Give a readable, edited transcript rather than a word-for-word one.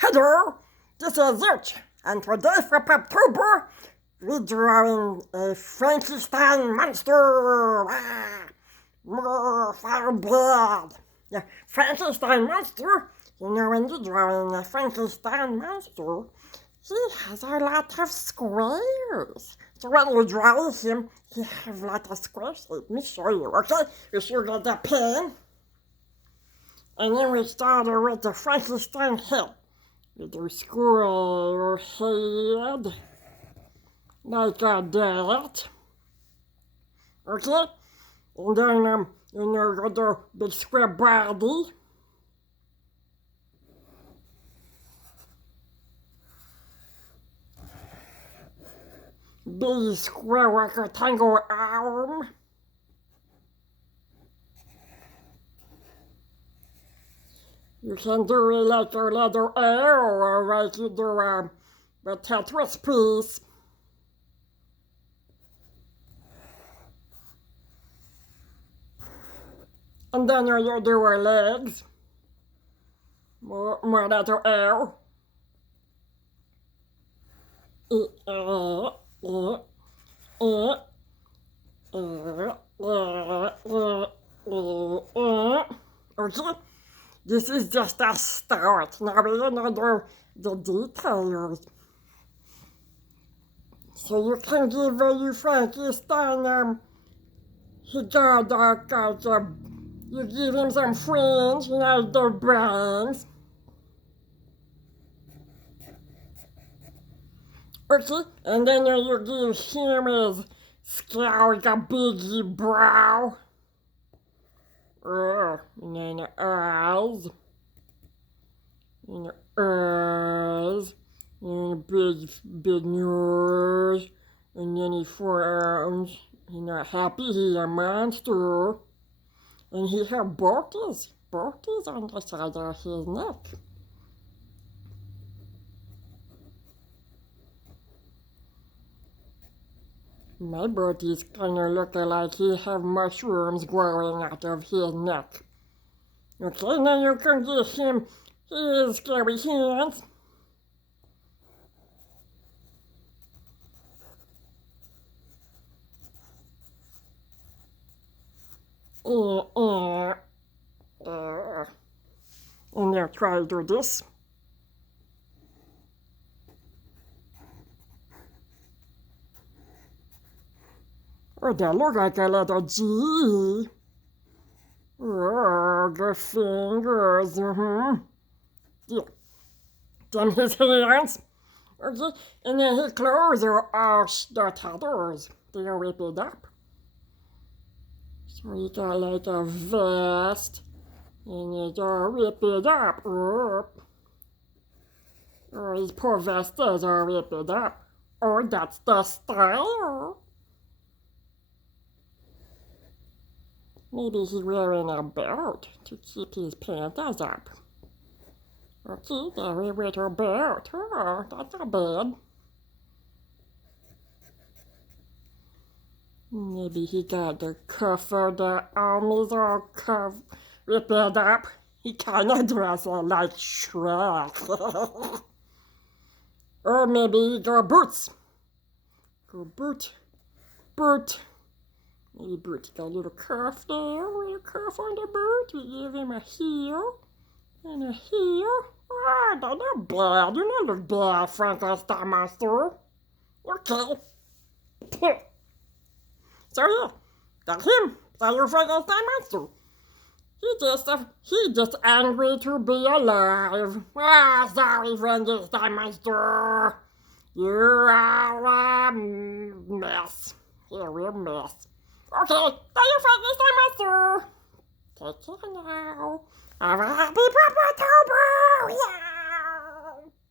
Hello, this is Zilch, and today for Pupp-tober, we're drawing a Frankenstein monster. More fire blood. The Frankenstein monster, when you're drawing a Frankenstein monster, he has a lot of squares. So when you draw him, he has a lot of squares. Let me show you, okay? You should get the pen. And then we started with the Frankenstein head. With the square head. Like that. Okay? And then, got the big square body. Big square rectangle arm. You can do it like a letter A, or like you do a Tetris piece. And then you do our legs. More letter L. Okay? This is just a start. Now we're gonna do the details. So you can give you Frankenstein, you give him some fringe, the brains. Okay, and then you give him his scowl, like a big brow. And then the eyes. And the eyes. And the big nose. And then his forearms. He's not happy, he's a monster. And he has bulges on the side of his neck. My body's kinda looking like he have mushrooms growing out of his neck. Okay, now you can give him his scary hands. And now try to do this. Oh, that looks like a letter G. Oh, the fingers. Yeah. Then his hands. Okay, and then his clothes are all the tatters. They are ripped up. So he got like a vest. And it's all ripped up. Oh, his poor vest is all ripped up. Oh, that's the style. Maybe he's wearing a belt to keep his pants up. Okay, there we with a belt. Oh, that's not bad. Maybe he got the cuff of the arm is all ripped up. He kinda dresses like Shrek. Or maybe he got boots. Boot. Maybe Boot got a little cuff there, a little cuff on the boot. We give him a heel and a heel. Ah, that's not bad. You don't look bad, Frankenstein monster. Okay. So yeah, that's him. That's your Frankenstein monster. He just angry to be alive. Ah, sorry, Frankenstein monster. You are a mess. You're a mess. Okay, thank you, Frankenstein monster. Take care now. Have a happy Pupp-tober! Yeah!